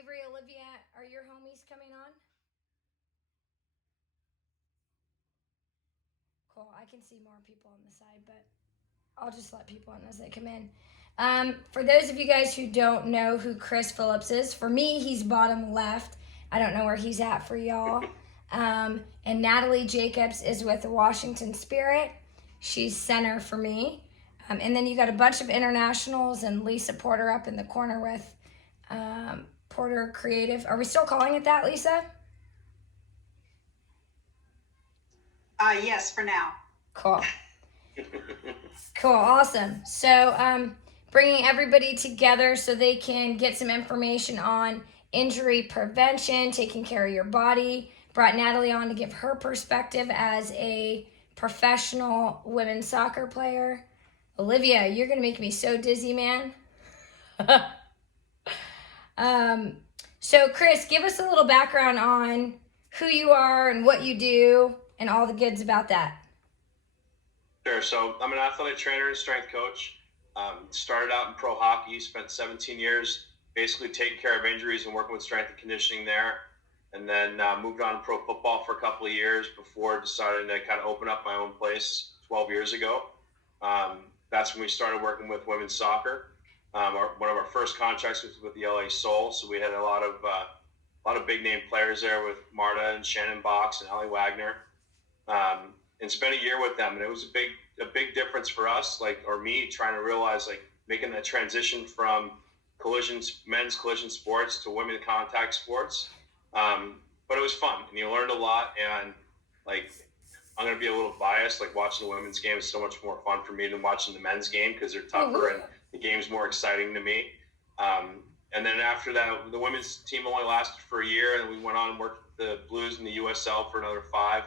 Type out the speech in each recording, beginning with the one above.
Avery, Olivia, are your homies coming on? Cool. I can see more people on the side, but I'll just let people in as they come in. For those of you guys who don't know who Chris Phillips is, for me, he's bottom left. I don't know where he's at for y'all. And Natalie Jacobs is with the Washington Spirit. She's center for me. And then you got a bunch of internationals and Lisa Porter up in the corner with Porter Creative. Are we still calling it that, Lisa? Yes, for now. Cool. Cool, awesome. So bringing everybody together so they can get some information on injury prevention, taking care of your body. Brought Natalie on to give her perspective as a professional women's soccer player. Olivia, you're going to make me so dizzy, man. So Chris, give us a little background on who you are and what you do and all the goods about that. Sure. So I'm an athletic trainer and strength coach. Started out in pro hockey, spent 17 years basically taking care of injuries and working with strength and conditioning there. And then moved on to pro football for a couple of years before deciding to kind of open up my own place 12 years ago. That's when we started working with women's soccer. One of our first contracts was with the LA Soul, so we had a lot of big name players there with Marta and Shannon Box and Allie Wagner, and spent a year with them. And it was a big difference for us, or me, trying to realize making that transition from men's collision sports to women contact sports. But it was fun, and you learned a lot. And I'm going to be a little biased. Watching the women's game is so much more fun for me than watching the men's game because they're tougher and the game's more exciting to me. And then after that, the women's team only lasted for a year, and we went on and worked with the Blues in the USL for another 5.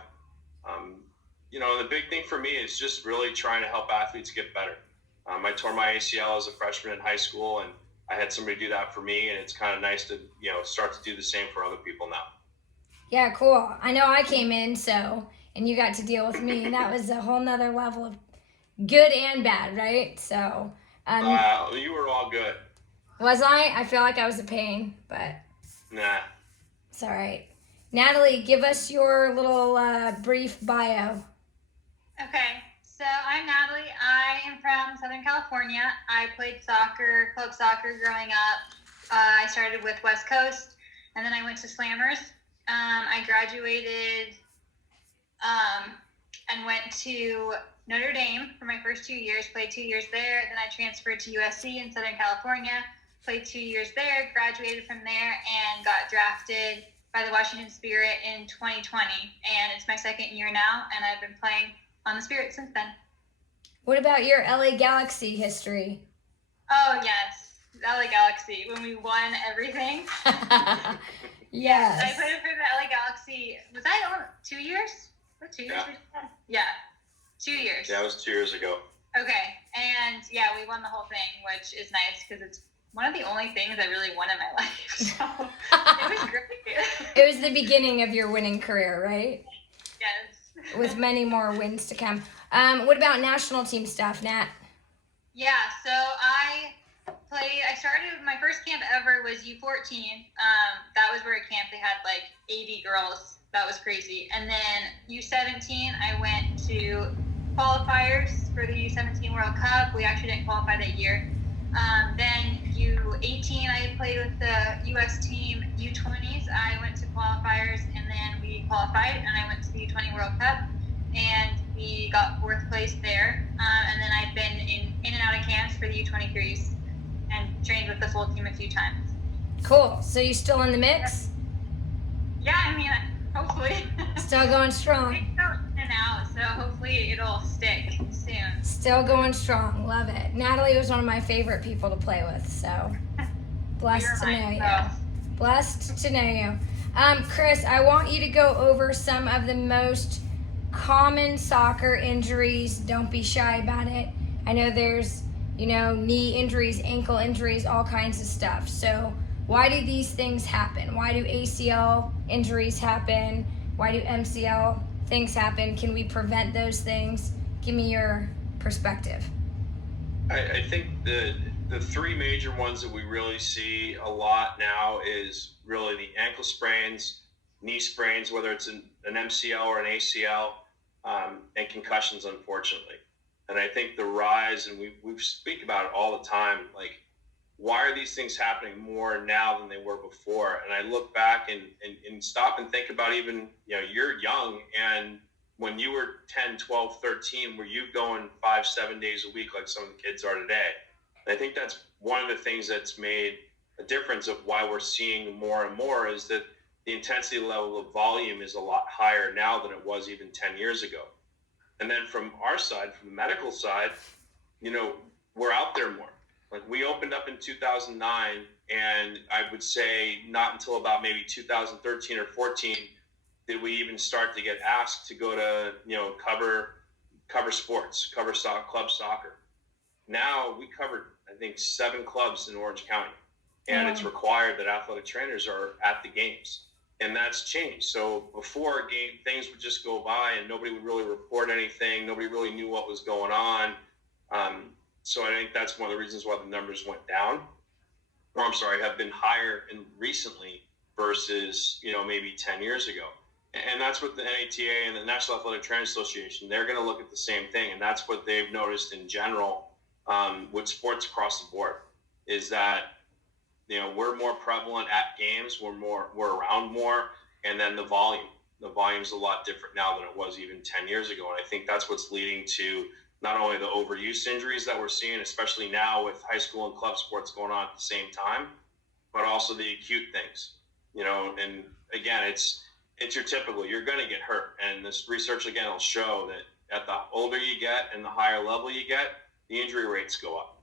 The big thing for me is just really trying to help athletes get better. I tore my ACL as a freshman in high school, and I had somebody do that for me, and it's kind of nice to start to do the same for other people now. Yeah, cool. I know I came in, and you got to deal with me, and that was a whole nother level of good and bad, right? So you were all good. Was I? I feel like I was a pain, but nah, it's all right. Natalie, give us your little brief bio. Okay, so I'm Natalie. I am from Southern California. I played club soccer growing up. I started with West Coast, and then I went to Slammers. I graduated and went to Notre Dame for my first 2 years, played 2 years there. Then I transferred to USC in Southern California, played 2 years there, graduated from there, and got drafted by the Washington Spirit in 2020. And it's my second year now, and I've been playing on the Spirit since then. What about your LA Galaxy history? Oh, yes. LA Galaxy, when we won everything. Yes. I played for the LA Galaxy. Was I on 2 years? What, 2 years? Yeah. 2 years. Yeah, it was 2 years ago. Okay. And, yeah, we won the whole thing, which is nice because it's one of the only things I really won in my life. So it was great. It was the beginning of your winning career, right? Yes. With many more wins to come. What about national team stuff, Nat? Yeah, so I started, my first camp ever was U14. That was where at camp they had 80 girls. That was crazy. And then U17, I went to qualifiers for the U17 World Cup. We actually didn't qualify that year. Then U18, I played with the U.S. team. U20s, I went to qualifiers, and then we qualified, and I went to the U20 World Cup, and we got 4th place there. And then I've been in and out of camps for the U23s and trained with the full team a few times. Cool. So you still in the mix? Yeah, I mean, hopefully. Still going strong. It's so in and out, so hopefully it'll stick soon. Still going strong. Love it. Natalie was one of my favorite people to play with, so blessed to know you. Blessed to know you. Chris, I want you to go over some of the most common soccer injuries. Don't be shy about it. I know there's, knee injuries, ankle injuries, all kinds of stuff. So why do these things happen? Why do ACL injuries happen? Why do MCL things happen? Can we prevent those things? Give me your perspective. I think the the three major ones that we really see a lot now is really the ankle sprains, knee sprains, whether it's an MCL or an ACL, and concussions, unfortunately. And I think the rise, and we speak about it all the time, like, why are these things happening more now than they were before? And I look back and stop and think about, even, you're young, and when you were 10, 12, 13, were you going 5-7 days a week like some of the kids are today? And I think that's one of the things that's made a difference of why we're seeing more and more, is that the intensity level of volume is a lot higher now than it was even 10 years ago. And then from our side, from the medical side, we're out there more. Like, we opened up in 2009, and I would say not until about maybe 2013 or 14 did we even start to get asked to go to, cover sports, cover club soccer. Now we covered, I think, 7 clubs in Orange County, and it's required that athletic trainers are at the games. And that's changed. So before a game, things would just go by and nobody would really report anything. Nobody really knew what was going on. So I think that's one of the reasons why the numbers went down, or have been higher recently versus, maybe 10 years ago. And that's what the NATA and the National Athletic Training Association, they're going to look at the same thing. And that's what they've noticed in general with sports across the board, is that, we're more prevalent at games, we're around more, and then the volume's a lot different now than it was even 10 years ago. And I think that's what's leading to not only the overuse injuries that we're seeing, especially now with high school and club sports going on at the same time, but also the acute things, and again, it's your typical, you're going to get hurt. And this research, again, will show that at the older you get and the higher level you get, the injury rates go up.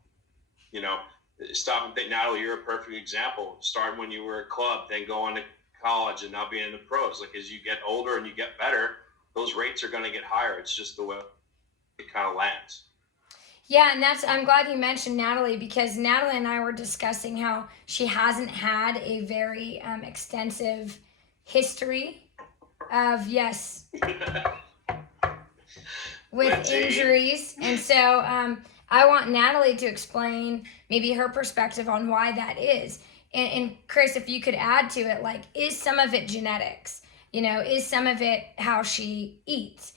Stop and think, Natalie, you're a perfect example. Starting when you were a club, then going to college, and now being in the pros. Like, as you get older and you get better, those rates are going to get higher. It's just the way it kind of lands. Yeah, and I'm glad you mentioned Natalie, because Natalie and I were discussing how she hasn't had a very extensive history of, with injuries. And so I want Natalie to explain maybe her perspective on why that is. And Chris, if you could add to it, like, is some of it genetics? Is some of it how she eats?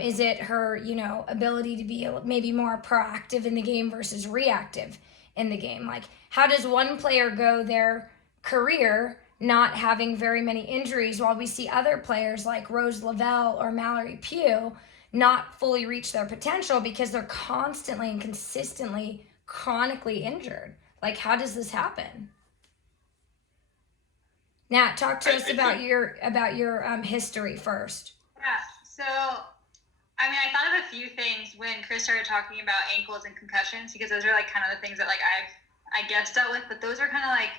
Is it her, ability to be maybe more proactive in the game versus reactive in the game? Like, how does one player go their career not having very many injuries, while we see other players like Rose Lavelle or Mallory Pugh not fully reach their potential because they're constantly and consistently chronically injured? Like, how does this happen? Nat, talk to us about your history first. Yeah, so I thought of a few things when Chris started talking about ankles and concussions, because those are like kind of the things that like I guess dealt with, but those are kind of like,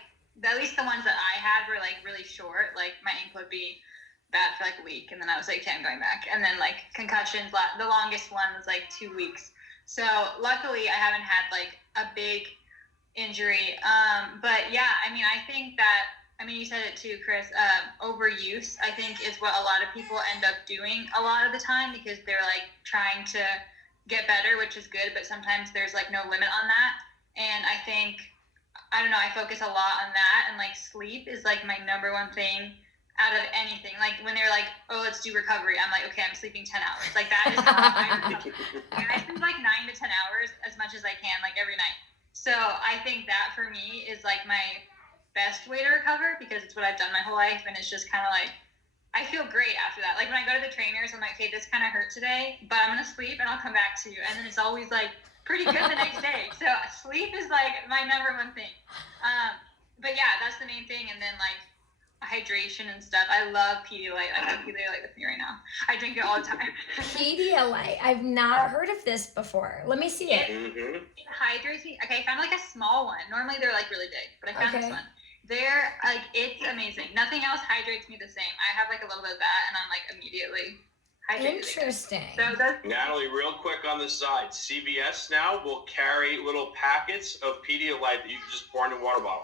at least the ones that I had were like really short. Like, my ankle would be bad for like a week, and then I was like, okay, I'm going back. And then like concussions, the longest one was like 2 weeks. So luckily I haven't had like a big injury. But yeah, I think that, you said it too, Chris, overuse, I think, is what a lot of people end up doing a lot of the time, because they're like trying to get better, which is good, but sometimes there's like no limit on that. And I think, I focus a lot on that, and like sleep is like my number one thing out of anything. Like, when they're like, oh, let's do recovery, I'm like, okay, I'm sleeping 10 hours. Like, that is how I recover. I sleep like 9 to 10 hours as much as I can, like every night. So I think that for me is like my best way to recover, because it's what I've done my whole life, and it's just kind of like, I feel great after that. Like, when I go to the trainers, I'm like, okay, this kind of hurt today, but I'm gonna sleep and I'll come back to you, and then it's always like pretty good the next day. So sleep is like my number one thing. But yeah, that's the main thing. And then like hydration and stuff. I love Pedialyte. I have Pedialyte with me right now. I drink it all the time. Pedialyte. I've not heard of this before. Let me see it. It hydrates me. Okay, I found like a small one. Normally they're like really big, but I found this one. They're like, it's amazing. Nothing else hydrates me the same. I have like a little bit of that, and I'm like immediately hydrated. Interesting. So Natalie, real quick on the side, CVS now will carry little packets of Pedialyte that you can just pour in a water bottle.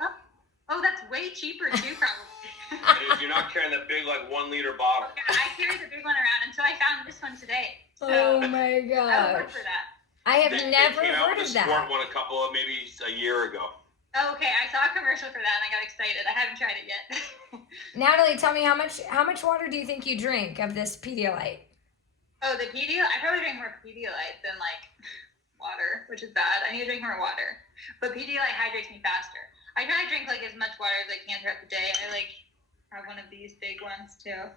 Oh, that's way cheaper too, probably. And if you're not carrying the big, like 1 liter bottle. Okay, I carry the big one around until I found this one today. So oh my gosh. I would work for that. I have They never came out heard with of a sport that. one maybe a year ago. Oh, okay, I saw a commercial for that and I got excited. I haven't tried it yet. Natalie, tell me how much water do you think you drink of this Pedialyte? Oh, the Pedialyte? I probably drink more Pedialyte than like water, which is bad. I need to drink more water. But Pedialyte hydrates me faster. I try to drink like as much water as I can throughout the day. I like have one of these big ones too.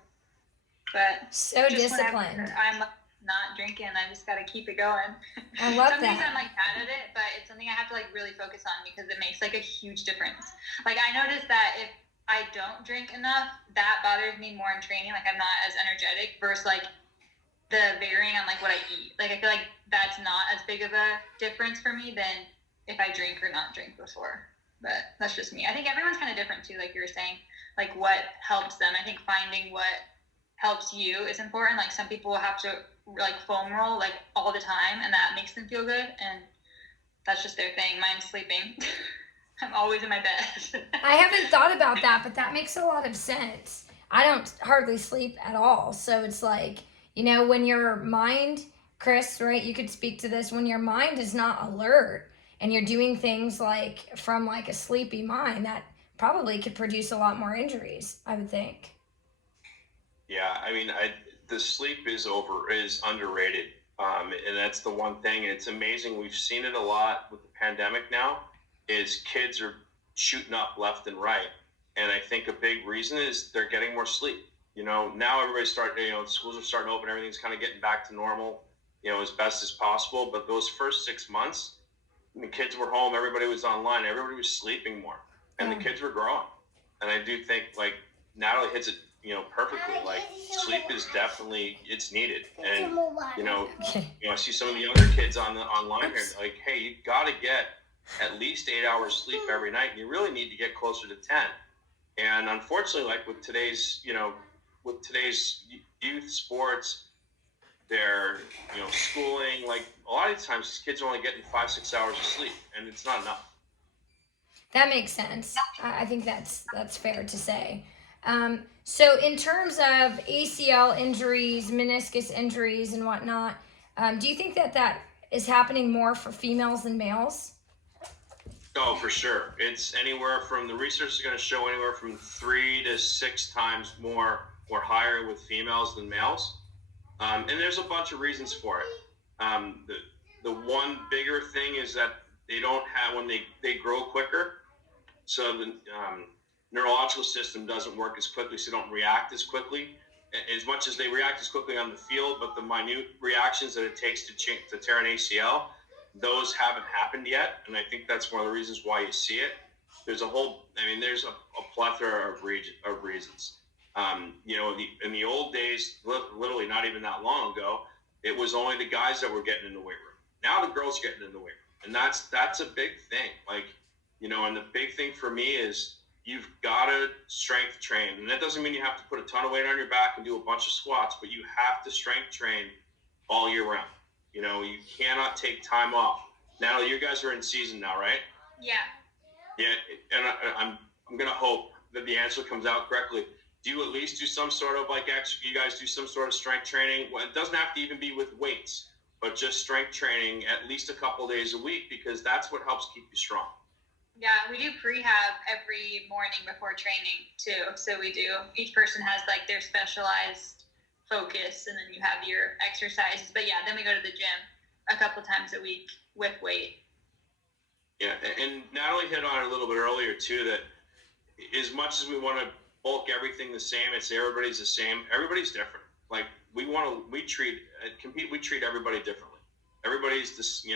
But So just disciplined. I'm not drinking, I just gotta keep it going. I love Some days that. I'm like bad at it, but it's something I have to like really focus on because it makes like a huge difference. Like I noticed that if I don't drink enough, that bothers me more in training. Like I'm not as energetic versus like the varying on like what I eat. Like I feel like that's not as big of a difference for me than if I drink or not drink before. But that's just me. I think everyone's kind of different too, like you were saying, like what helps them. I think finding what helps you is important. Like some people have to like foam roll like all the time and that makes them feel good, and that's just their thing. Mine's sleeping. I'm always in my bed. I haven't thought about that, but that makes a lot of sense. I don't hardly sleep at all. So it's like, when your mind, Chris, right, you could speak to this, when your mind is not alert and you're doing things like from like a sleepy mind, that probably could produce a lot more injuries, I would think. Yeah, I mean, the sleep is underrated, and that's the one thing. And it's amazing. We've seen it a lot with the pandemic now. Is kids are shooting up left and right, and I think a big reason is they're getting more sleep. Now everybody's starting. Schools are starting to open. Everything's kind of getting back to normal. As best as possible. But those first 6 months, the kids were home. Everybody was online. Everybody was sleeping more, and the kids were growing. And I do think like Natalie hits it perfectly. Like sleep is definitely, it's needed. And I see some of the younger kids online here like, hey, you got to get at least 8 hours sleep every night, and you really need to get closer to 10. And unfortunately, like with today's youth sports, their schooling, like a lot of times these kids are only getting 5-6 hours of sleep, and it's not enough. That makes sense. I think that's fair to say. So in terms of ACL injuries, meniscus injuries, and whatnot, do you think that is happening more for females than males? Oh, for sure. It's anywhere from, the research is going to show anywhere from 3 to 6 times more or higher with females than males. And there's a bunch of reasons for it. The one bigger thing is that they don't have, when they grow quicker, so the neurological system doesn't work as quickly, so they don't react as quickly. As much as they react as quickly on the field, but the minute reactions that it takes to tear an ACL, those haven't happened yet, and I think that's one of the reasons why you see it. There's a plethora of reasons. In the old days, literally not even that long ago, it was only the guys that were getting in the weight room. Now the girls getting in the weight room, and that's a big thing. Like, and the big thing for me is you've got to strength train, and that doesn't mean you have to put a ton of weight on your back and do a bunch of squats, but you have to strength train all year round. You cannot take time off. Natalie, you guys are in season now, right? Yeah. Yeah, and I'm gonna hope that the answer comes out correctly. Do you at least do some sort of you guys do some sort of strength training? Well, it doesn't have to even be with weights, but just strength training at least a couple days a week, because that's what helps keep you strong. Yeah, we do prehab every morning before training too. So we do. Each person has like their specialized focus, and then you have your exercises. But yeah, then we go to the gym a couple times a week with weight. Yeah, and Natalie hit on it a little bit earlier too, that as much as we want to bulk everything the same and say everybody's the same, everybody's different. Like we treat everybody differently. Everybody's this,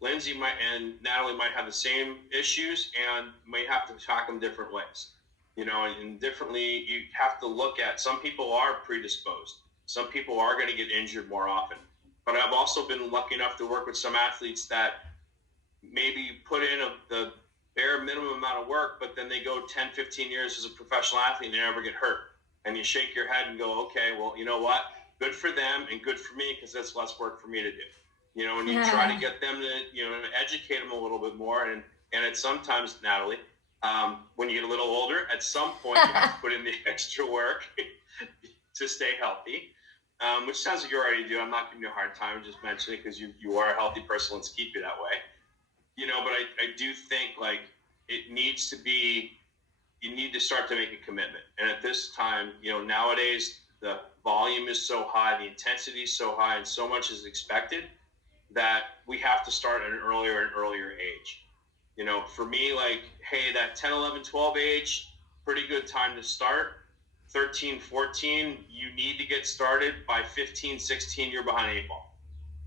Lindsay and Natalie might have the same issues and may have to attack them different ways. And differently, you have to look at, some people are predisposed. Some people are going to get injured more often. But I've also been lucky enough to work with some athletes that maybe put in the bare minimum amount of work, but then they go 10, 15 years as a professional athlete and they never get hurt. And you shake your head and go, okay, well, you know what? Good for them and good for me, because that's less work for me to do. And you try to get them to, educate them a little bit more. And it's sometimes, Natalie, when you get a little older, at some point you have to put in the extra work to stay healthy. which sounds like you already do. I'm not giving you a hard time. I'm just mentioning it because you are a healthy person. Let's keep you that way. But I do think like it needs to be, you need to start to make a commitment. And at this time, nowadays the volume is so high, the intensity is so high, and so much is expected that we have to start at an earlier and earlier age. For me, like, hey, that 10, 11, 12 age, pretty good time to start. 13, 14, you need to get started. By 15, 16, you're behind 8 ball.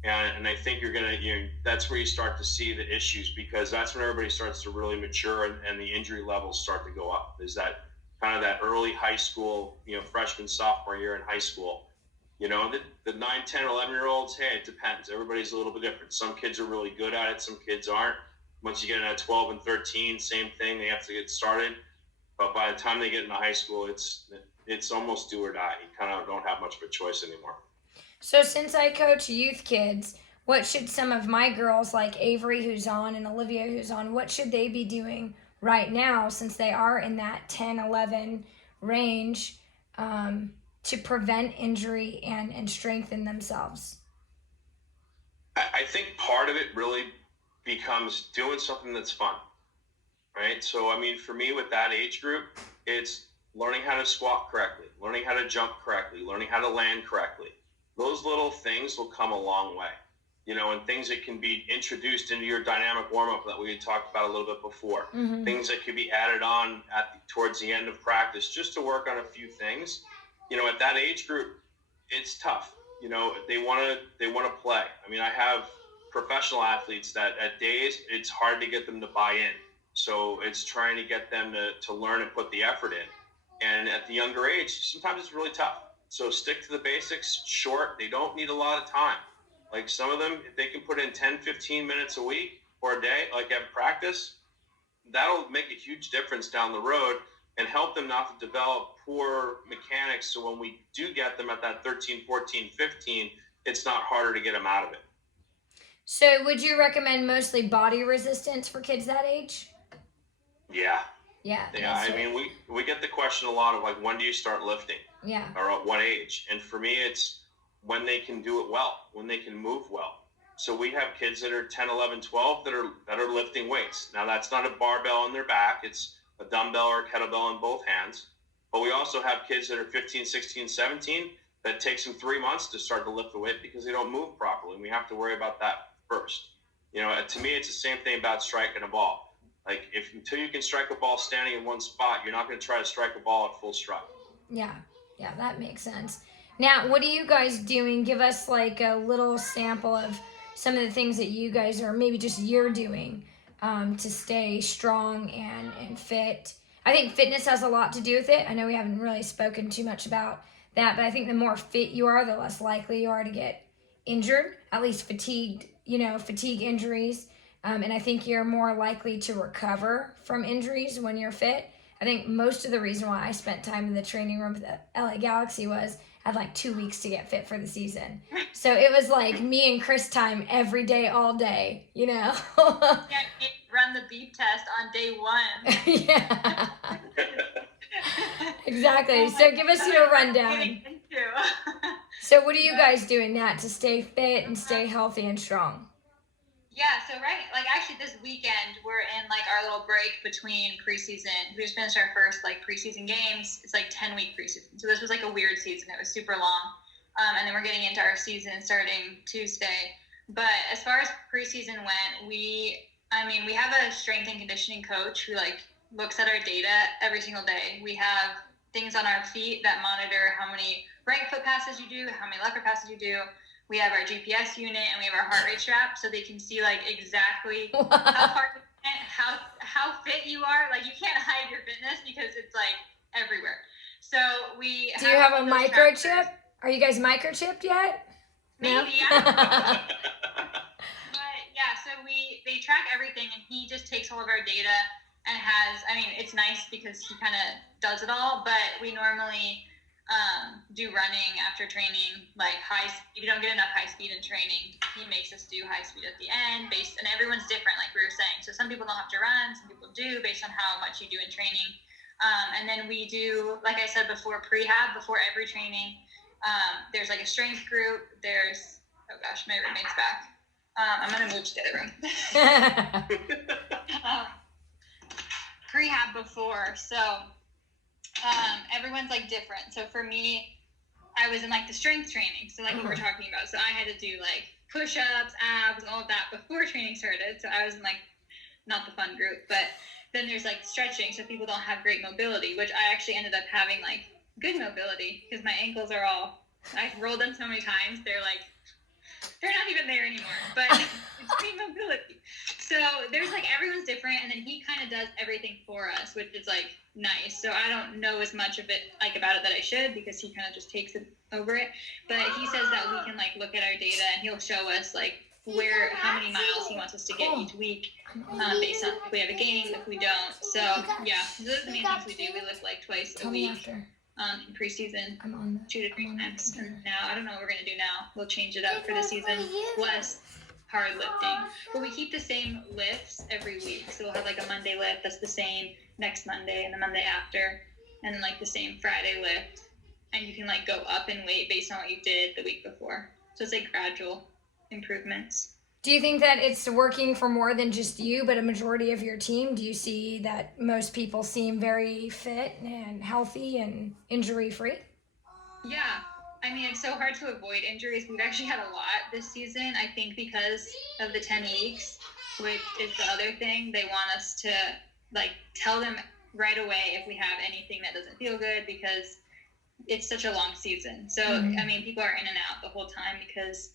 And I think that's where you start to see the issues, because that's when everybody starts to really mature and the injury levels start to go up. Is that kind of that early high school, freshman, sophomore year in high school. The 9, 10, 11-year-olds, hey, it depends. Everybody's a little bit different. Some kids are really good at it. Some kids aren't. Once you get into 12 and 13, same thing. They have to get started. But by the time they get into high school, it's almost do or die. You kind of don't have much of a choice anymore. So since I coach youth kids, what should some of my girls like Avery, who's on, and Olivia, who's on, what should they be doing right now, since they are in that 10, 11 range, to prevent injury and strengthen themselves? I think part of it really becomes doing something that's fun, right? So, for me with that age group, it's learning how to squat correctly, learning how to jump correctly, learning how to land correctly. Those little things will come a long way, and things that can be introduced into your dynamic warm-up that we had talked about a little bit before. Mm-hmm. Things that could be added on towards the end of practice just to work on a few things. At that age group, it's tough. They want to play. I have professional athletes that at days it's hard to get them to buy in. So it's trying to get them to learn and put the effort in. And at the younger age, sometimes it's really tough. So stick to the basics, short. They don't need a lot of time. Like some of them, if they can put in 10, 15 minutes a week or a day, like at practice, that'll make a huge difference down the road and help them not to develop poor mechanics. So when we do get them at that 13, 14, 15, it's not harder to get them out of it. So would you recommend mostly body resistance for kids that age? Yeah. Yeah. We get the question a lot of like, when do you start lifting? Yeah. Or at what age? And for me, it's when they can do it well, when they can move well. So we have kids that are 10, 11, 12 that are lifting weights. Now that's not a barbell on their back. It's a dumbbell or a kettlebell in both hands. But we also have kids that are 15, 16, 17 that takes them 3 months to start to lift the weight because they don't move properly. And we have to worry about that first. To me, it's the same thing about striking a ball. Like until you can strike a ball standing in one spot, you're not going to try to strike a ball at full stride. Yeah, that makes sense. Now, what are you guys doing? Give us like a little sample of some of the things that you guys, or maybe just you're doing to stay strong and fit. I think fitness has a lot to do with it. I know we haven't really spoken too much about that, but I think the more fit you are, the less likely you are to get injured, at least fatigue injuries. And I think you're more likely to recover from injuries when you're fit. I think most of the reason why I spent time in the training room with the LA Galaxy was I had like 2 weeks to get fit for the season. So it was like me and Chris time every day, all day, Yeah, run the beep test on day 1. Yeah. Exactly. So give us your rundown. So what are you guys doing, Nat, to stay fit and stay healthy and strong? Yeah, so actually this weekend we're in like our little break between preseason. We just finished our first like preseason games. It's like 10-week preseason. So this was like a weird season. It was super long. And then we're getting into our season starting Tuesday. But as far as preseason went, we have a strength and conditioning coach who like looks at our data every single day. We have things on our feet that monitor how many right foot passes you do, how many left foot passes you do. We have our GPS unit and we have our heart rate strap, so they can see like exactly how far you went, how fit you are. Like you can't hide your fitness because it's like everywhere. So we do you have a microchip? Are you guys microchipped yet? Maybe. No? But yeah, so they track everything, and he just takes all of our data and it's nice because he kind of does it all. But we normally do running after training, like high speed. If you don't get enough high speed in training, he makes us do high speed at the end and everyone's different, like we were saying. So some people don't have to run, some people do, based on how much you do in training. And then we do, like I said before, prehab before every training. There's like a strength group. There's, oh gosh, my roommate's back. I'm going to move to the other room. Prehab before. So everyone's like different. So for me, I was in like the strength training. So like what we're talking about. So I had to do like push-ups, abs, and all of that before training started. So I was in like, not the fun group, but then there's like stretching. So people don't have great mobility, which I actually ended up having like good mobility because my ankles are all, I've rolled them so many times. They're not even there anymore, but it's great mobility. So there's like, everyone's different. And then he kind of does everything for us, which is like nice. So I don't know as much of it, like about it that I should, because he kind of just takes it over it. But he says that we can like look at our data and he'll show us like how many miles he wants us to get each week, based on if we have a game, if we don't. So yeah, those are the main things we do. We lift like twice a week. In preseason, 2 to 3 times. And now, I don't know what we're going to do now. We'll change it up for the season. Less hard lifting. But we keep the same lifts every week. So we'll have like a Monday lift that's the same next Monday and the Monday after. And then like the same Friday lift. And you can like go up in weight based on what you did the week before. So it's like gradual improvements. Do you think that it's working for more than just you, but a majority of your team? Do you see that most people seem very fit and healthy and injury-free? Yeah. I mean, it's so hard to avoid injuries. We've actually had a lot this season, I think because of the 10 weeks, which is the other thing. They want us to, like, tell them right away if we have anything that doesn't feel good because it's such a long season. So, I mean, people are in and out the whole time because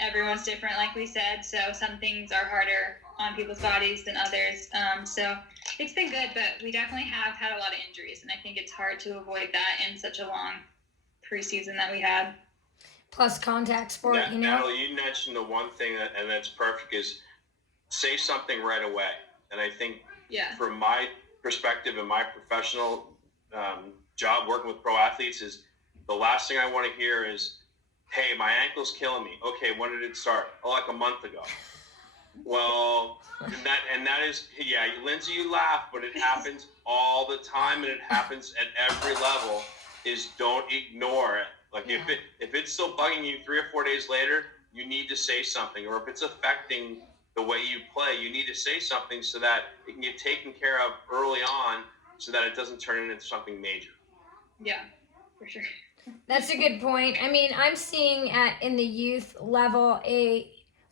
everyone's different, like we said, so some things are harder on people's bodies than others. So it's been good, but we definitely have had a lot of injuries, and I think it's hard to avoid that in such a long preseason that we had. Plus contact sport, you know? Natalie, you mentioned the one thing, and that's perfect, is say something right away. And I think from my perspective and my professional job working with pro athletes is the last thing I want to hear is, hey, my ankle's killing me. Okay, when did it start? Oh, like a month ago. Well, that is, yeah, Lindsay, you laugh, but it happens all the time, and it happens at every level, is don't ignore it. Like, if it's still bugging you 3 or 4 days later, you need to say something. Or if it's affecting the way you play, you need to say something so that it can get taken care of early on so that it doesn't turn into something major. Yeah, for sure. That's a good point. I mean, I'm seeing in the youth level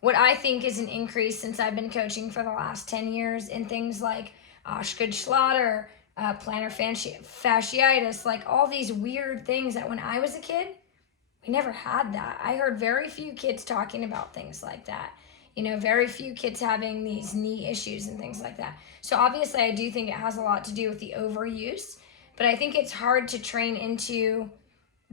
what I think is an increase since I've been coaching for the last 10 years in things like Osgood-Schlatter, plantar fasciitis, like all these weird things that when I was a kid, we never had that. I heard very few kids talking about things like that. You know, very few kids having these knee issues and things like that. So obviously I do think it has a lot to do with the overuse, but I think it's hard to train into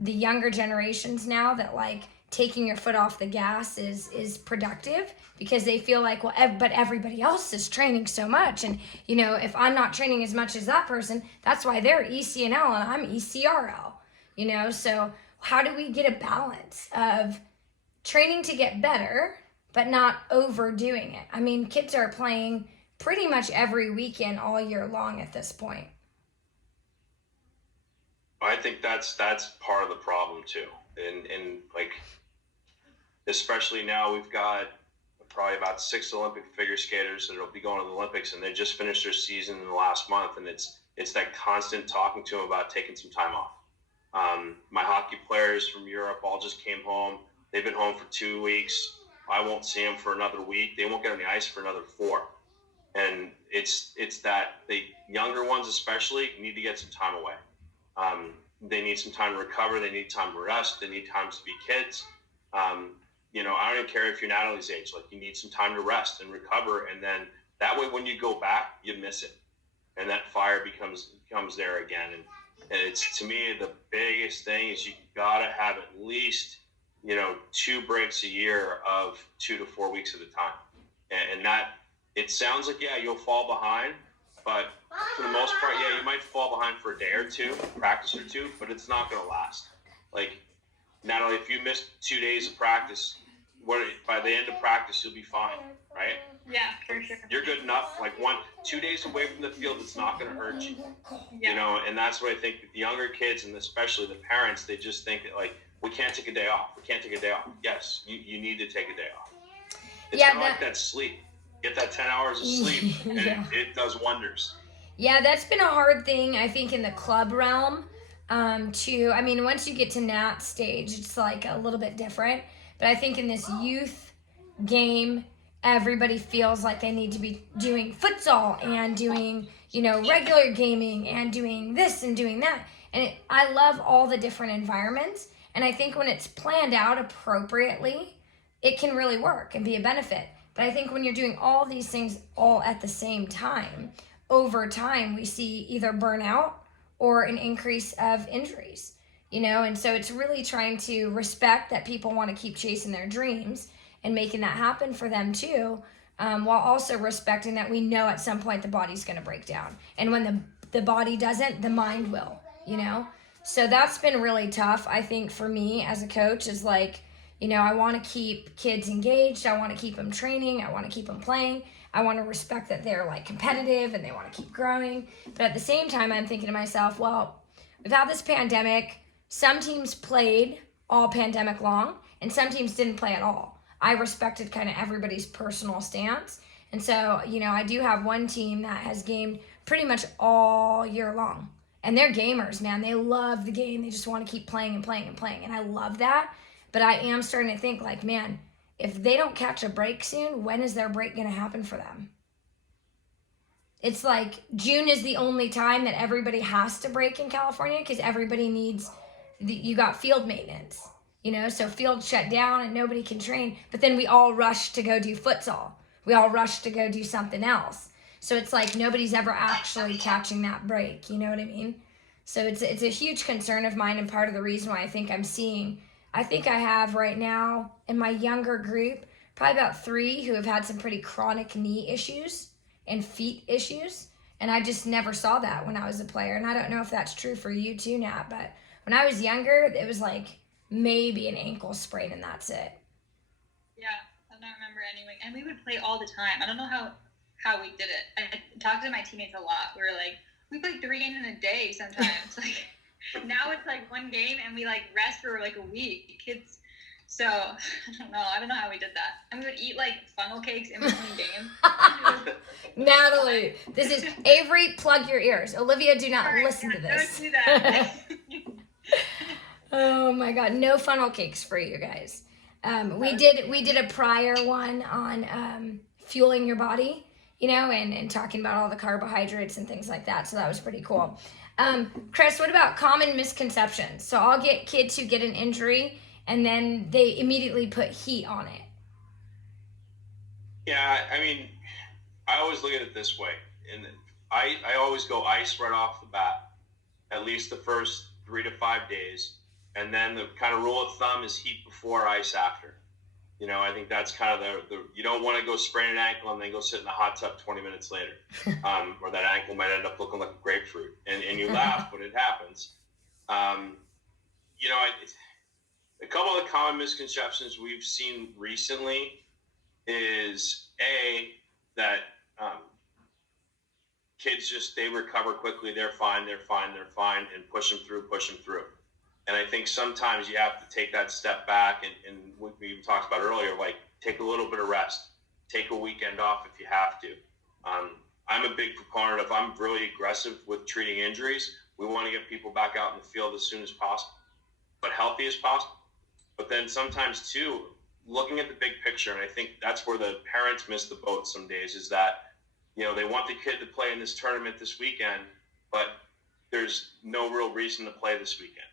the younger generations now that like taking your foot off the gas is productive because they feel like, well, but everybody else is training so much. And, you know, if I'm not training as much as that person, that's why they're ECNL and I'm ECRL, you know? So how do we get a balance of training to get better, but not overdoing it? I mean, kids are playing pretty much every weekend all year long at this point. I think that's part of the problem too, and like, especially now we've got probably about 6 Olympic figure skaters that will be going to the Olympics, and they just finished their season in the last month, and it's that constant talking to them about taking some time off. My hockey players from Europe all just came home. They've been home for 2 weeks. I won't see them for another week. They won't get on the ice for another 4. And it's that the younger ones especially need to get some time away. They need some time to recover. They need time to rest. They need time to be kids. You know, I don't even care if you're Natalie's age. Like, you need some time to rest and recover, and then that way, when you go back, you miss it, and that fire becomes there again. And it's, to me, the biggest thing is you gotta have at least 2 breaks a year of 2 to 4 weeks at a time, and that it sounds like you'll fall behind. But for the most part, you might fall behind for a day or 2, practice or 2, but it's not going to last. Like, Natalie, if you missed 2 days of practice, by the end of practice, you'll be fine, right? Yeah, for sure. You're good enough. Like 2 days away from the field, it's not going to hurt you. Yeah. You know, and that's what I think the younger kids and especially the parents, they just think that, like, we can't take a day off. We can't take a day off. Yes, you need to take a day off. It's kind of like that sleep. Get that 10 hours of sleep, and it does wonders. Yeah, that's been a hard thing, I think, in the club realm. I mean, once you get to Nat's stage, it's like a little bit different. But I think in this youth game, everybody feels like they need to be doing futsal and doing, you know, regular gaming and doing this and doing that. And I love all the different environments. And I think when it's planned out appropriately, it can really work and be a benefit. But I think when you're doing all these things all at the same time, over time, we see either burnout or an increase of injuries, you know? And so it's really trying to respect that people want to keep chasing their dreams and making that happen for them too, while also respecting that we know at some point the body's going to break down. And when the body doesn't, the mind will, you know? So that's been really tough, I think, for me as a coach, is like, you know, I want to keep kids engaged. I want to keep them training. I want to keep them playing. I want to respect that they're like competitive and they want to keep growing. But at the same time, I'm thinking to myself, well, we've had this pandemic. Some teams played all pandemic long and some teams didn't play at all. I respected kind of everybody's personal stance. And so, you know, I do have one team that has gamed pretty much all year long. And they're gamers, man. They love the game. They just want to keep playing and playing and playing. And I love that. But I am starting to think like, man, if they don't catch a break soon, when is their break going to happen for them? It's like June is the only time that everybody has to break in California because everybody needs, you got field maintenance, you know, so field shut down and nobody can train. But then we all rush to go do futsal. We all rush to go do something else. So it's like nobody's ever actually catching that break, you know what I mean? So it's a huge concern of mine, and part of the reason why I think I have right now in my younger group, probably about 3 who have had some pretty chronic knee issues and feet issues. And I just never saw that when I was a player. And I don't know if that's true for you too, Nat, but when I was younger, it was like maybe an ankle sprain and that's it. Yeah, I don't remember anyway. And we would play all the time. I don't know how we did it. I talked to my teammates a lot. We were like, we played 3 games in a day sometimes. Like, now it's like 1 game and we like rest for like a week. Kids, so I don't know how we did that. And we would eat like funnel cakes in between games. Natalie, this is Avery, plug your ears. Olivia, do not listen to this. Don't do that. Oh my God, no funnel cakes for you guys. We did a prior one on fueling your body, you know, and talking about all the carbohydrates and things like that. So that was pretty cool. Chris, what about common misconceptions? So I'll get kids who get an injury and then they immediately put heat on it. Yeah, I mean, I always look at it this way. And I always go ice right off the bat, at least the first 3 to 5 days. And then the kind of rule of thumb is heat before, ice after. You know, I think that's kind of the you don't want to go sprain an ankle and then go sit in the hot tub 20 minutes later. Or that ankle might end up looking like a grapefruit. And you laugh, but it happens. You know, a couple of the common misconceptions we've seen recently is, that kids they recover quickly, they're fine, and push them through. And I think sometimes you have to take that step back and what we even talked about earlier, like take a little bit of rest, take a weekend off if you have to. I'm a big proponent of, I'm really aggressive with treating injuries. We want to get people back out in the field as soon as possible, but healthy as possible. But then sometimes too, looking at the big picture, and I think that's where the parents miss the boat some days, is that, you know, they want the kid to play in this tournament this weekend, but there's no real reason to play this weekend.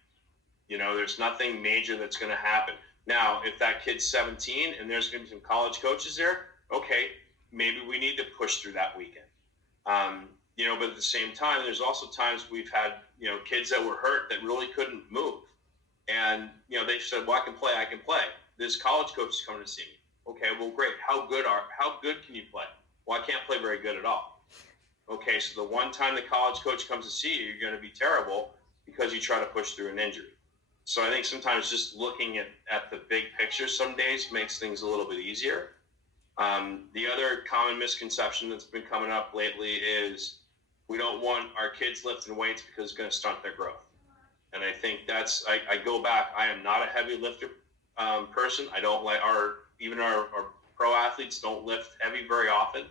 You know, there's nothing major that's going to happen. Now, if that kid's 17 and there's going to be some college coaches there, okay, maybe we need to push through that weekend. You know, but at the same time, there's also times we've had, you know, kids that were hurt that really couldn't move. And, you know, they said, well, I can play. This college coach is coming to see me. Okay, well, great. How good can you play? Well, I can't play very good at all. Okay, so the one time the college coach comes to see you, you're going to be terrible because you try to push through an injury. So I think sometimes just looking at the big picture some days makes things a little bit easier. The other common misconception that's been coming up lately is we don't want our kids lifting weights because it's going to stunt their growth. And I think I go back, I am not a heavy lifter person. I don't like our pro athletes don't lift heavy very often.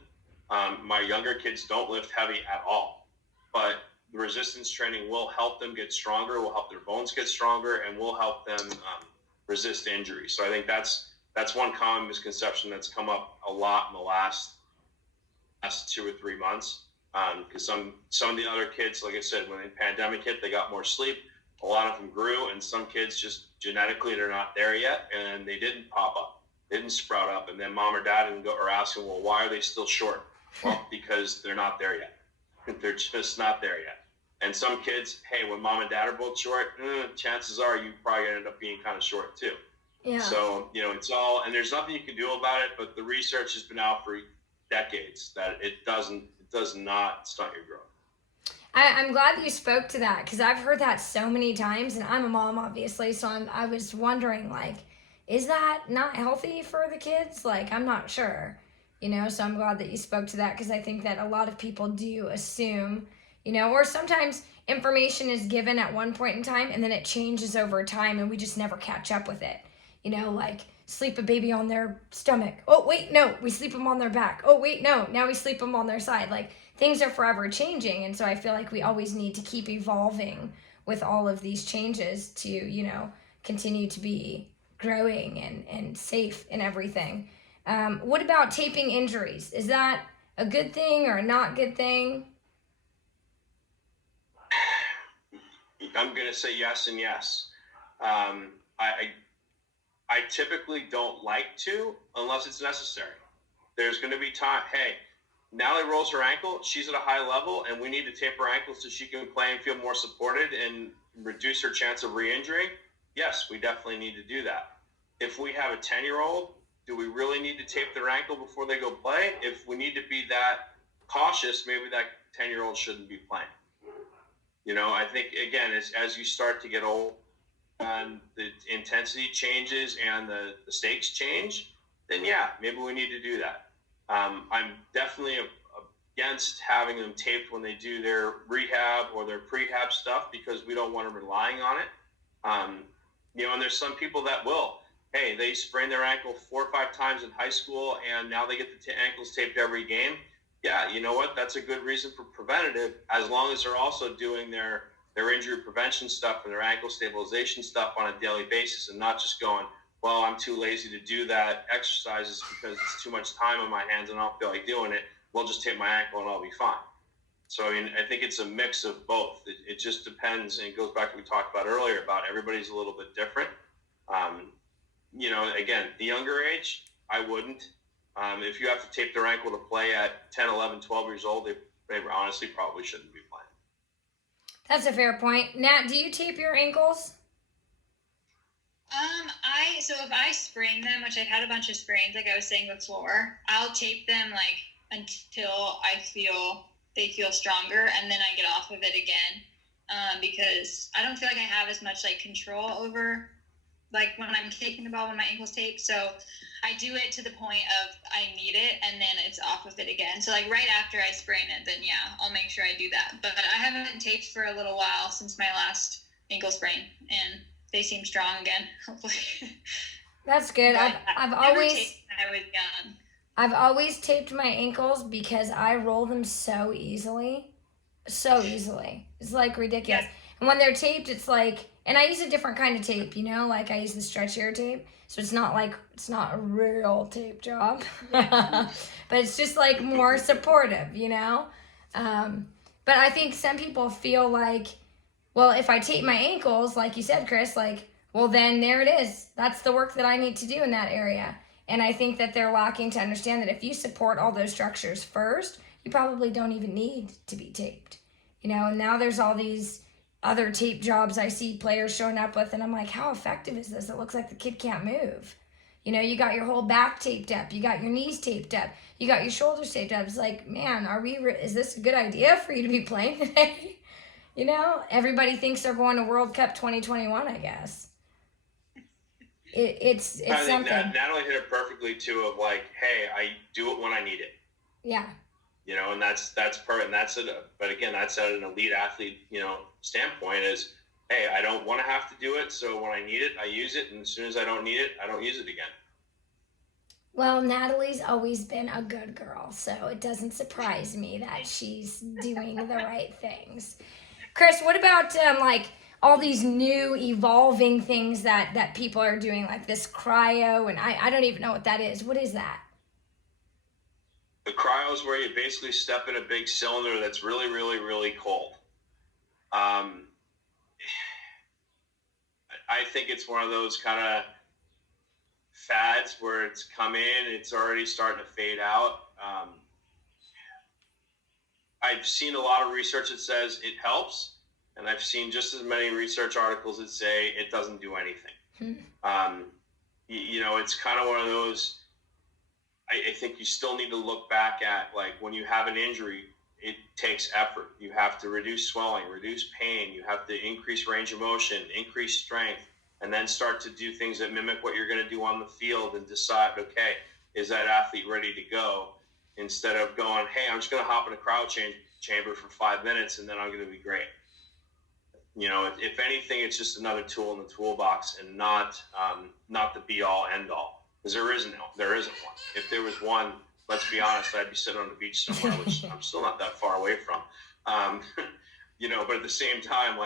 My younger kids don't lift heavy at all. But the resistance training will help them get stronger, will help their bones get stronger, and will help them resist injury. So I think that's one common misconception that's come up a lot in the last 2 or 3 months. Because some of the other kids, like I said, when the pandemic hit, they got more sleep. A lot of them grew, and some kids just genetically they're not there yet, and they didn't pop up, they didn't sprout up, and then mom or dad are asking, well, why are they still short? Well, because they're not there yet. They're just not there yet. And some kids, hey, when mom and dad are both short, chances are you probably end up being kind of short too. Yeah. So, it's all, and there's nothing you can do about it, but the research has been out for decades that it does not stunt your growth. I'm glad you spoke to that, because I've heard that so many times, and I'm a mom, obviously, so I was wondering, like, is that not healthy for the kids? Like, I'm not sure, so I'm glad that you spoke to that, because I think that a lot of people do assume, or sometimes information is given at one point in time, and then it changes over time, and we just never catch up with it, like, sleep a baby on their stomach. Oh, wait, no, we sleep them on their back. Oh, wait, no, now we sleep them on their side. Like, things are forever changing, and so I feel like we always need to keep evolving with all of these changes to, continue to be growing and safe and everything. What about taping injuries? Is that a good thing or a not good thing? I'm going to say yes and yes. I typically don't like to unless it's necessary. There's going to be time, hey, Natalie rolls her ankle, she's at a high level, and we need to tape her ankle so she can play and feel more supported and reduce her chance of re-injury. Yes, we definitely need to do that. If we have a 10-year-old, do we really need to tape their ankle before they go play? If we need to be that cautious, maybe that 10-year-old shouldn't be playing. I think, again, as you start to get old and the intensity changes and the stakes change, then yeah, maybe we need to do that. I'm definitely against having them taped when they do their rehab or their prehab stuff because we don't want them relying on it. And there's some people that will. Hey, they sprain their ankle 4 or 5 times in high school and now they get the ankles taped every game. Yeah, you know what? That's a good reason for preventative, as long as they're also doing their injury prevention stuff and their ankle stabilization stuff on a daily basis and not just going, well, I'm too lazy to do that exercises because it's too much time on my hands and I don't feel like doing it. We'll just tape my ankle and I'll be fine. So, I think it's a mix of both. It just depends, and it goes back to what we talked about earlier about everybody's a little bit different. Again, the younger age, I wouldn't. If you have to tape their ankle to play at 10, 11, 12 years old, they honestly probably shouldn't be playing. That's a fair point. Nat, do you tape your ankles? So if I sprain them, which I've had a bunch of sprains, like I was saying before, I'll tape them like until they feel stronger, and then I get off of it again, because I don't feel like I have as much like control over like when I'm taking the ball when my ankle's taped. So I do it to the point of I need it, and then it's off of it again. So like right after I sprain it, then yeah, I'll make sure I do that. But I haven't been taped for a little while since my last ankle sprain, and they seem strong again, hopefully. That's good. I've always taped when I was young. I've always taped my ankles because I roll them so easily. So easily. It's like ridiculous. Yeah. And when they're taped, it's like, and I use a different kind of tape, like I use the stretchier tape. So it's not a real tape job, but it's just like more supportive, But I think some people feel like, well, if I tape my ankles, like you said, Chris, like, well, then there it is. That's the work that I need to do in that area. And I think that they're lacking to understand that if you support all those structures first, you probably don't even need to be taped, and now there's all these other tape jobs I see players showing up with, and I'm like, how effective is this? It looks like the kid can't move. You got your whole back taped up, you got your knees taped up, you got your shoulders taped up. It's like, man, is this a good idea for you to be playing today? Everybody thinks they're going to World Cup 2021, I guess. it's I think something. Natalie hit it perfectly too. Of like, hey, I do it when I need it. Yeah. You know, and that's and that's it. But again, that's at an elite athlete, standpoint is, hey, I don't want to have to do it. So when I need it, I use it. And as soon as I don't need it, I don't use it again. Well, Natalie's always been a good girl, so it doesn't surprise me that she's doing the right things. Chris, what about like all these new evolving things that people are doing, like this cryo, and I don't even know what that is. What is that? The cryo is where you basically step in a big cylinder that's really, really, really cold. I think it's one of those kind of fads where it's come in, it's already starting to fade out. I've seen a lot of research that says it helps, and I've seen just as many research articles that say it doesn't do anything. It's kind of one of those, I think you still need to look back at, like, when you have an injury, it takes effort. You have to reduce swelling, reduce pain. You have to increase range of motion, increase strength, and then start to do things that mimic what you're going to do on the field and decide, okay, is that athlete ready to go? Instead of going, hey, I'm just going to hop in a cryo chamber for 5 minutes and then I'm going to be great. If anything, it's just another tool in the toolbox and not the be-all, end-all. Because there isn't one. If there was one, let's be honest, I'd be sitting on the beach somewhere, which I'm still not that far away from. But at the same time,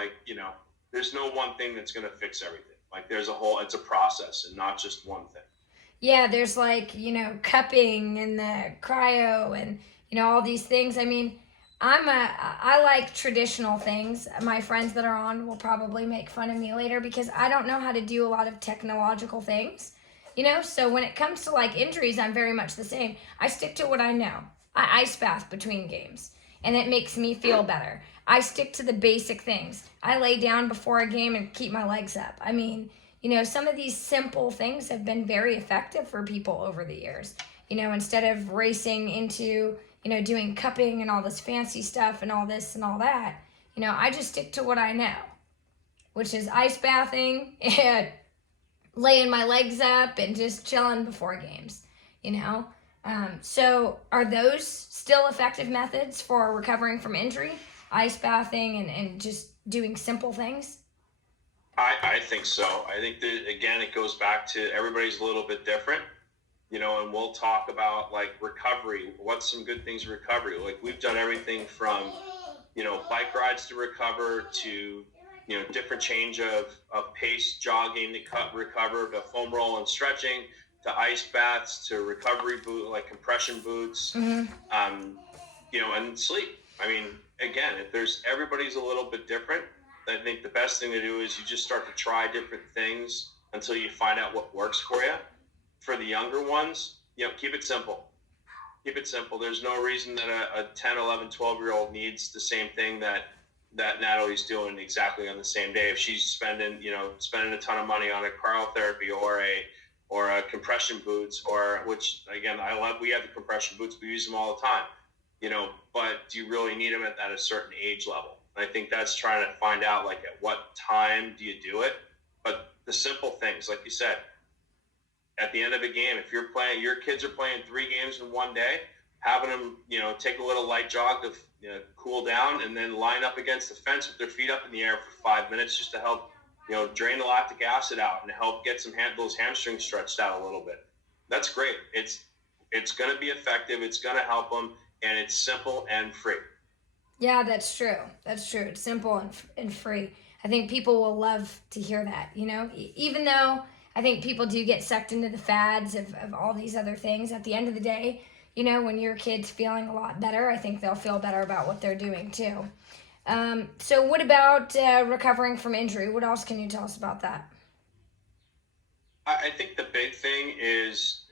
there's no one thing that's going to fix everything. Like, it's a process and not just one thing. Yeah, there's cupping and the cryo and, all these things. I mean, I like traditional things. My friends that are on will probably make fun of me later because I don't know how to do a lot of technological things, So when it comes to injuries, I'm very much the same. I stick to what I know. I ice bath between games and it makes me feel better. I stick to the basic things. I lay down before a game and keep my legs up. I mean, some of these simple things have been very effective for people over the years. Instead of racing into, doing cupping and all this fancy stuff and all this and all that, I just stick to what I know, which is ice bathing and laying my legs up and just chilling before games, So are those still effective methods for recovering from injury? Ice bathing and just doing simple things? I think so. I think that, again, it goes back to everybody's a little bit different, and we'll talk about recovery. What's some good things in recovery? We've done everything from, bike rides to recover to, different change of pace, jogging to recover, to foam roll and stretching, to ice baths, to recovery boot, like compression boots, and sleep. I mean, again, everybody's a little bit different. I think the best thing to do is you just start to try different things until you find out what works for you. For the younger ones, keep it simple. Keep it simple. There's no reason that a 10, 11, 12-year-old needs the same thing that Natalie's doing exactly on the same day. If she's spending a ton of money on a cryotherapy or a compression boots, which again, I love. We have the compression boots. We use them all the time. But do you really need them at a certain age level? I think that's trying to find out, at what time do you do it? But the simple things, like you said, at the end of a game, if your kids are playing 3 games in one day, having them, take a little light jog to cool down and then line up against the fence with their feet up in the air for 5 minutes just to help, drain the lactic acid out and help get those hamstrings stretched out a little bit. That's great. It's going to be effective. It's going to help them, and it's simple and free. Yeah, that's true. That's true. It's simple and free. I think people will love to hear that, even though I think people do get sucked into the fads of all these other things. At the end of the day, when your kid's feeling a lot better, I think they'll feel better about what they're doing too. So what about recovering from injury? What else can you tell us about that? I think the big thing is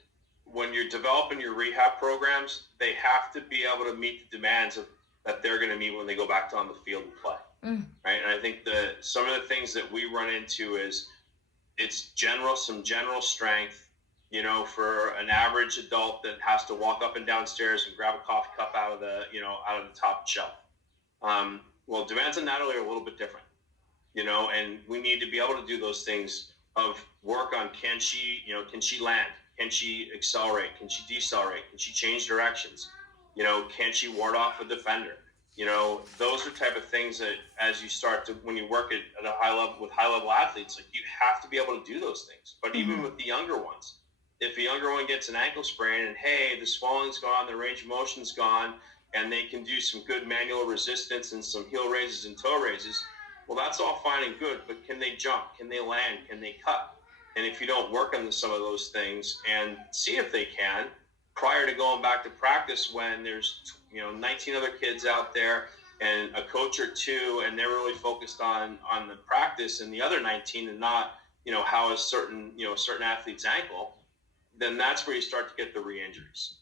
when you're developing your rehab programs, they have to be able to meet the demands that they're going to meet when they go back on the field and play. Right? And I think some of the things that we run into is it's some general strength, for an average adult that has to walk up and down stairs and grab a coffee cup out of the top shelf. Well, demands on Natalie are a little bit different, and we need to be able to do those things of work on can she land? Can she accelerate? Can she decelerate? Can she change directions? Can she ward off a defender? Those are type of things that as you start to, when you work at a high level with high level athletes, like you have to be able to do those things. But even with the younger ones, if a younger one gets an ankle sprain and hey, the swelling's gone, the range of motion's gone, and they can do some good manual resistance and some heel raises and toe raises, well, that's all fine and good, but can they jump? Can they land? Can they cut? And if you don't work on some of those things and see if they can, prior to going back to practice when there's 19 other kids out there and a coach or two, and they're really focused on the practice and the other 19 and not, how is certain athlete's ankle, then that's where you start to get the re-injuries.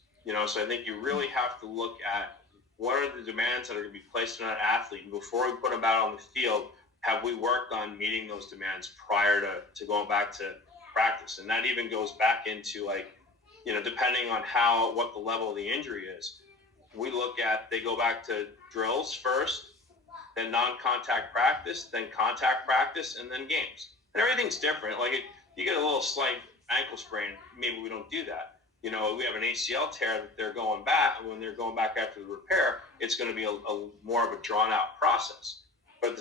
So I think you really have to look at what are the demands that are going to be placed on an athlete. And before we put them out on the field, have we worked on meeting those demands prior to going back to practice? And that even goes back into depending on what the level of the injury is. We look at, they go back to drills first, then non-contact practice, then contact practice, and then games. And everything's different. You get a little slight ankle sprain, maybe we don't do that. We have an ACL tear that they're going back, and when they're going back after the repair, it's going to be a more of a drawn out process. But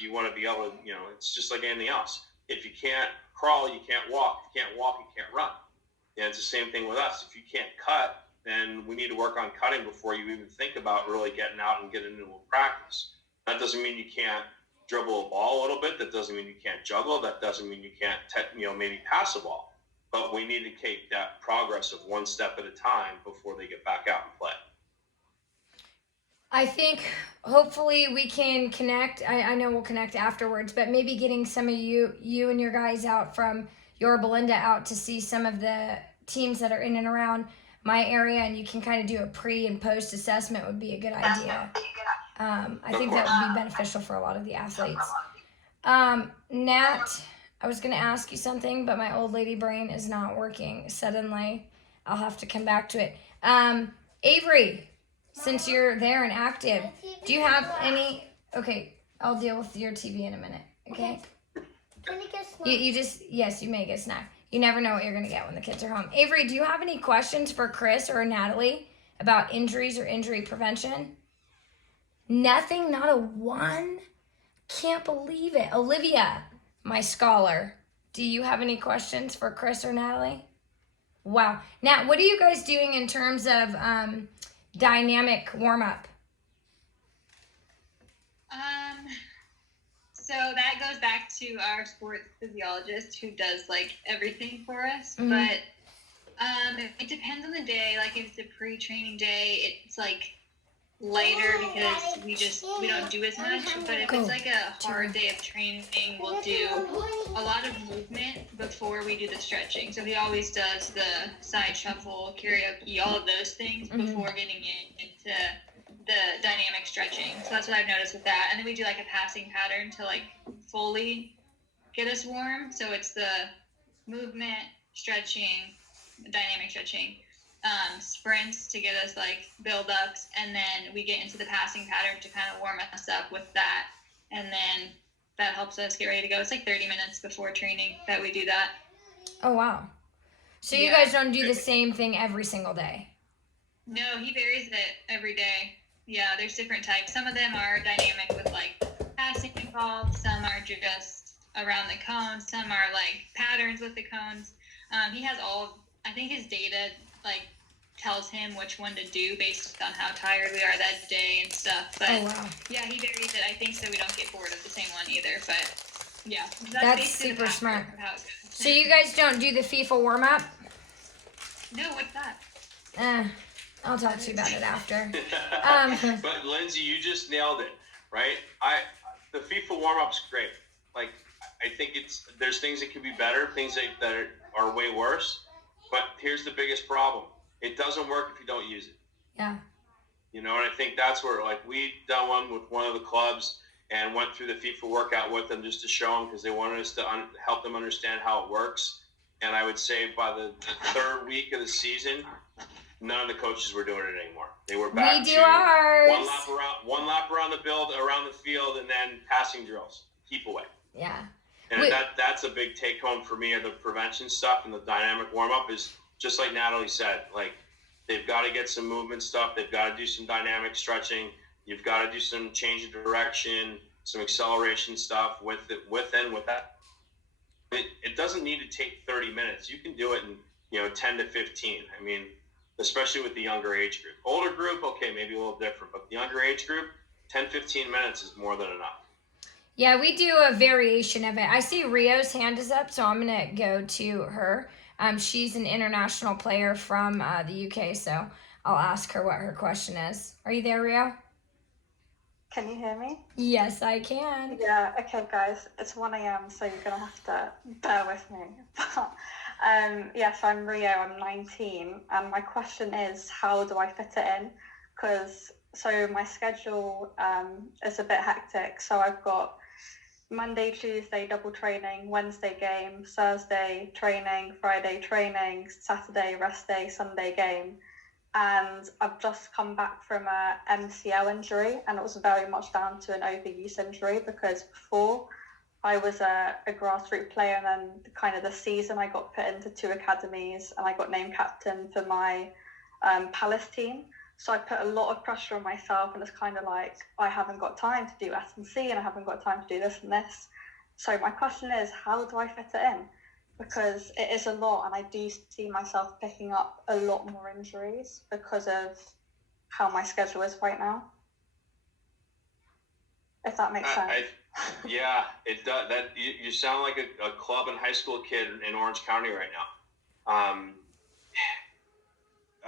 you want to be able to, it's just like anything else. If you can't crawl, you can't walk. If you can't walk, you can't run. And it's the same thing with us. If you can't cut, then we need to work on cutting before you even think about really getting out and getting into a practice. That doesn't mean you can't dribble a ball a little bit. That doesn't mean you can't juggle. That doesn't mean you can't, maybe pass a ball. But we need to take that progress of one step at a time before they get back out and play. I think hopefully we can connect. I know we'll connect afterwards, but maybe getting some of you and your guys out from your Belinda out to see some of the teams that are in and around my area, and you can kind of do a pre and post assessment would be a good idea. I think that would be beneficial for a lot of the athletes. Nat, I was going to ask you something, but my old lady brain is not working suddenly. I'll have to come back to it. Avery, since you're there and active, do you have any... Okay, I'll deal with your TV in a minute, okay? Yes, you may get a snack. You never know what you're going to get when the kids are home. Avery, do you have any questions for Chris or Natalie about injuries or injury prevention? Nothing? Not a one? Can't believe it. Olivia, my scholar, do you have any questions for Chris or Natalie? Wow. Nat, what are you guys doing in terms of dynamic warm-up? So that goes back to our sports physiologist who does everything for us. Mm-hmm. But it depends on the day. If it's a pre-training day, it's lighter because we don't do as much. But if it's a hard day of training, we'll do a lot of movement before we do the stretching. So he always does the side shuffle, karaoke, all of those things before getting into the dynamic stretching. So that's what I've noticed with that. And then we do a passing pattern to fully get us warm. So it's the movement, stretching, dynamic stretching, sprints to get us build-ups, and then we get into the passing pattern to kind of warm us up with that, and then that helps us get ready to go. It's 30 minutes before training that we do that. Oh wow. So you guys don't do the same thing every single day? No, he varies it every day. Yeah, there's different types. Some of them are dynamic with passing involved, some are just around the cones, some are patterns with the cones. He has I think his data tells him which one to do based on how tired we are that day and stuff. But yeah, he varies it, I think, so we don't get bored of the same one either. But yeah, that's super smart. So you guys don't do the FIFA warm-up? No, what's that? I'll talk to you about it after. But Lindsay, you just nailed it, right? The FIFA warm-up's great. I think there's things that could be better, things that are way worse. But here's the biggest problem. It doesn't work if you don't use it. Yeah. And I think that's where, we done one with one of the clubs and went through the FIFA workout with them just to show them because they wanted us to help them understand how it works. And I would say by the third week of the season, none of the coaches were doing it anymore. They were back to ours. one lap around the field, and then passing drills. Keep away. Yeah. And that's a big take home for me of the prevention stuff and the dynamic warm up is just like Natalie said, like they've got to get some movement stuff. They've got to do some dynamic stretching. You've got to do some change of direction, some acceleration stuff with that. It doesn't need to take 30 minutes. You can do it in 10 to 15. I mean, especially with the younger age group. Older group, okay, maybe a little different, but the younger age group, 10, 15 minutes is more than enough. Yeah, we do a variation of it. I see Rio's hand is up, so I'm going to go to her. She's an international player from the UK, so I'll ask her what her question is. Are you there, Rio? Can you hear me? Yes, I can. Yeah, okay, guys. It's 1 a.m., so you're going to have to bear with me. Yes, I'm Rio. I'm 19, and my question is, how do I fit it in? Because my schedule is a bit hectic. So I've got Monday, Tuesday double training, Wednesday game, Thursday training, Friday training, Saturday rest day, Sunday game. And I've just come back from a MCL injury, and it was very much down to an overuse injury, because before I was a grassroots player, and then kind of the season I got put into 2 academies and I got named captain for my Palace team. So I put a lot of pressure on myself, and it's kind of like I haven't got time to do S&C and I haven't got time to do this and this. So my question is, how do I fit it in? Because it is a lot, and I do see myself picking up a lot more injuries because of how my schedule is right now. If that makes sense. Yeah, it does. That you sound like a club and high school kid in Orange County right now.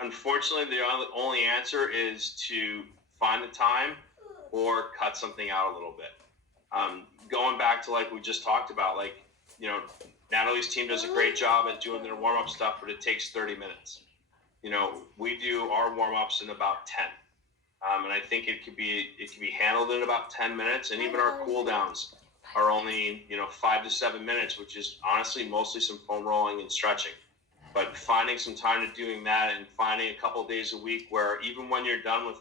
Unfortunately, the only answer is to find the time or cut something out a little bit. Going back to like we just talked about, like, Natalie's team does a great job at doing their warm-up stuff, but it takes 30 minutes. We do our warm-ups in about 10. And I think it could be handled in about 10 minutes. And even our cool downs are only, 5 to 7 minutes, which is honestly mostly some foam rolling and stretching. But finding some time to doing that, and finding a couple of days a week where even when you're done with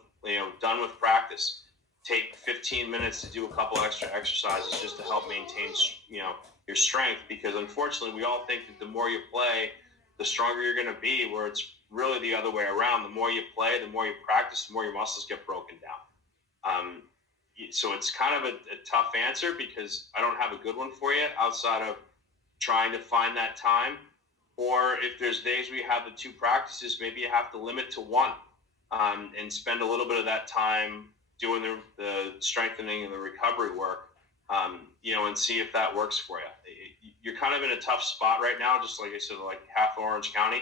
practice, take 15 minutes to do a couple extra exercises just to help maintain, your strength. Because unfortunately, we all think that the more you play, the stronger you're going to be, where it's really the other way around. The more you play, the more you practice, the more your muscles get broken down. So it's kind of a tough answer, because I don't have a good one for you outside of trying to find that time. Or if there's days we have the 2 practices, maybe you have to limit to 1 and spend a little bit of that time doing the strengthening and the recovery work, and see if that works for you. You're kind of in a tough spot right now, just like I said, like half Orange County.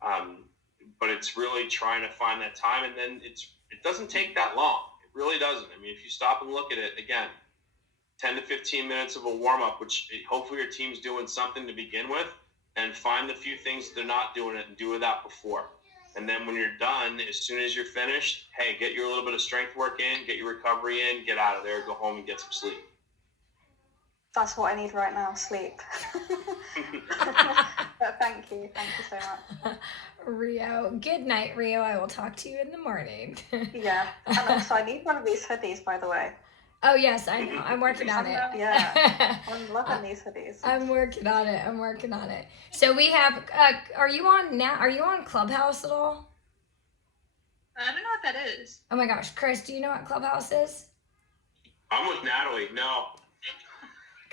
But it's really trying to find that time, and then it doesn't take that long. It really doesn't. I mean, if you stop and look at it, again, 10 to 15 minutes of a warm-up, which hopefully your team's doing something to begin with, and find the few things they're not doing it and do that before. And then when you're done, as soon as you're finished, hey, get your little bit of strength work in, get your recovery in, get out of there, go home and get some sleep. That's what I need right now, sleep. But thank you so much. Rio, good night, Rio. I will talk to you in the morning. Yeah, and also I need one of these hoodies, by the way. Oh yes, I know. I'm working on it. Yeah, I'm loving these hoodies. I'm working on it. So we have. Are you on now? Are you on Clubhouse at all? I don't know what that is. Oh my gosh, Chris, do you know what Clubhouse is? I'm with Natalie. No.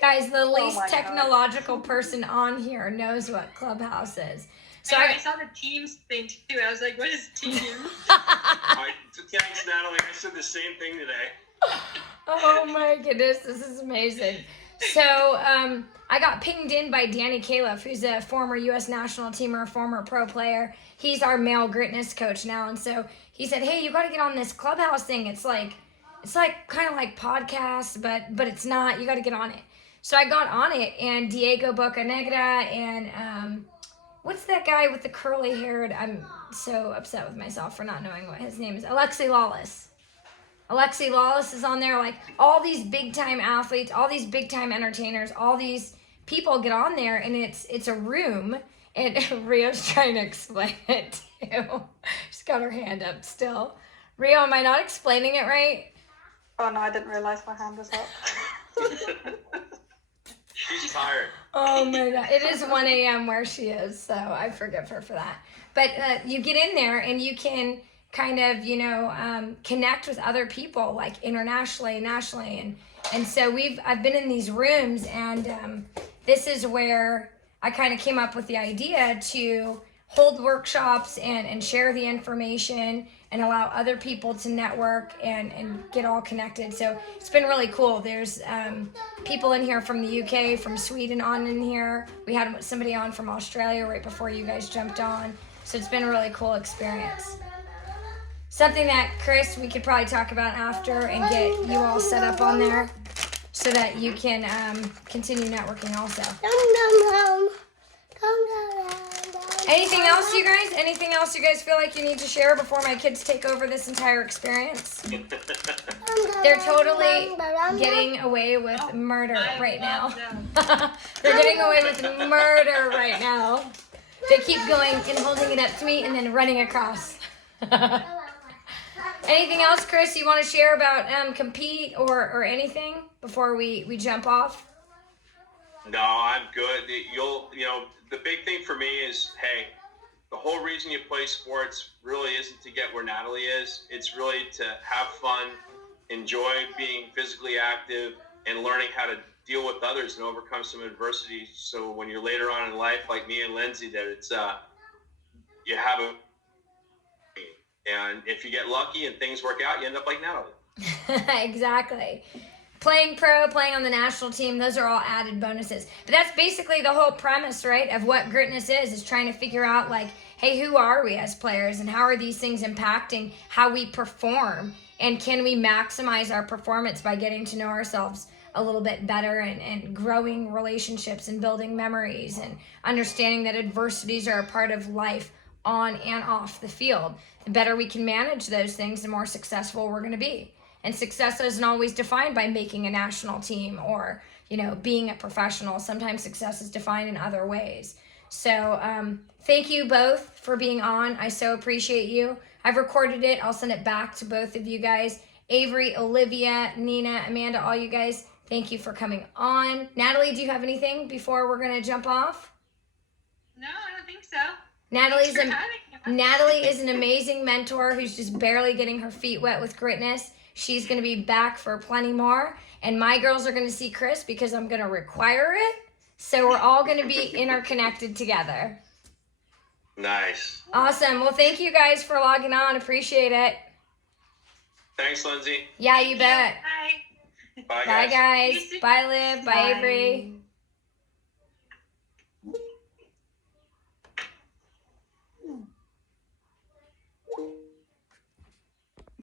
Guys, the least my technological person on here knows what Clubhouse is. So I saw the Teams thing too. I was like, what is Teams? Thanks, Natalie. I said the same thing today. Oh my goodness, this is amazing. So I got pinged in by Danny Califf, who's a former U.S. national teamer, former pro player. He's our male GRITNESS coach now, and so he said, "Hey, you got to get on this Clubhouse thing. It's like kind of like podcasts, but it's not. You got to get on it." So I got on it, and Diego Bocanegra and what's that guy with the curly haired? I'm so upset with myself for not knowing what his name is. Alexi Lawless. Alexi Lawless is on there. Like, all these big time athletes, all these big time entertainers, all these people get on there, and it's a room, and Rio's trying to explain it too. She's got her hand up still. Rio, am I not explaining it right? Oh no, I didn't realize my hand was up. She's tired. Oh my God. It is 1 a.m. where she is, so I forgive her for that. But you get in there and you can kind of, connect with other people, like internationally, nationally. And so I've been in these rooms, and this is where I kind of came up with the idea to hold workshops and share the information and allow other people to network and get all connected. So it's been really cool. There's people in here from the UK, from Sweden on in here. We had somebody on from Australia right before you guys jumped on. So it's been a really cool experience. Something that, Chris, we could probably talk about after and get you all set up on there so that you can continue networking also. Anything else, you guys? Anything else you guys feel like you need to share before my kids take over this entire experience? They're totally getting away with murder right now. They're getting away with murder right now. They keep going and holding it up to me and then running across. Anything else, Chris, you want to share about compete or anything before we jump off? No, I'm good. The big thing for me is, hey, the whole reason you play sports really isn't to get where Natalie is. It's really to have fun, enjoy being physically active, and learning how to deal with others and overcome some adversity. So when you're later on in life, like me and Lindsay, that it's you have a, and if you get lucky and things work out, you end up like Natalie. Exactly. Playing pro, playing on the national team, those are all added bonuses. But that's basically the whole premise, right, of what GRITNESS is trying to figure out, like, hey, who are we as players, and how are these things impacting how we perform, and can we maximize our performance by getting to know ourselves a little bit better and growing relationships and building memories and understanding that adversities are a part of life on and off the field. The better we can manage those things, the more successful we're going to be. And success isn't always defined by making a national team or, being a professional. Sometimes success is defined in other ways. So thank you both for being on. I so appreciate you. I've recorded it. I'll send it back to both of you guys. Avery, Olivia, Nina, Amanda, all you guys, thank you for coming on. Natalie, do you have anything before we're going to jump off? No, I don't think so. Natalie is an amazing mentor who's just barely getting her feet wet with GRITNESS. She's going to be back for plenty more. And my girls are going to see Chris because I'm going to require it. So we're all going to be interconnected together. Nice. Awesome. Well, thank you guys for logging on. Appreciate it. Thanks, Lindsay. Yeah, you bet. Bye. Bye, Bye, guys. guys. Bye, Liv. Bye, Avery.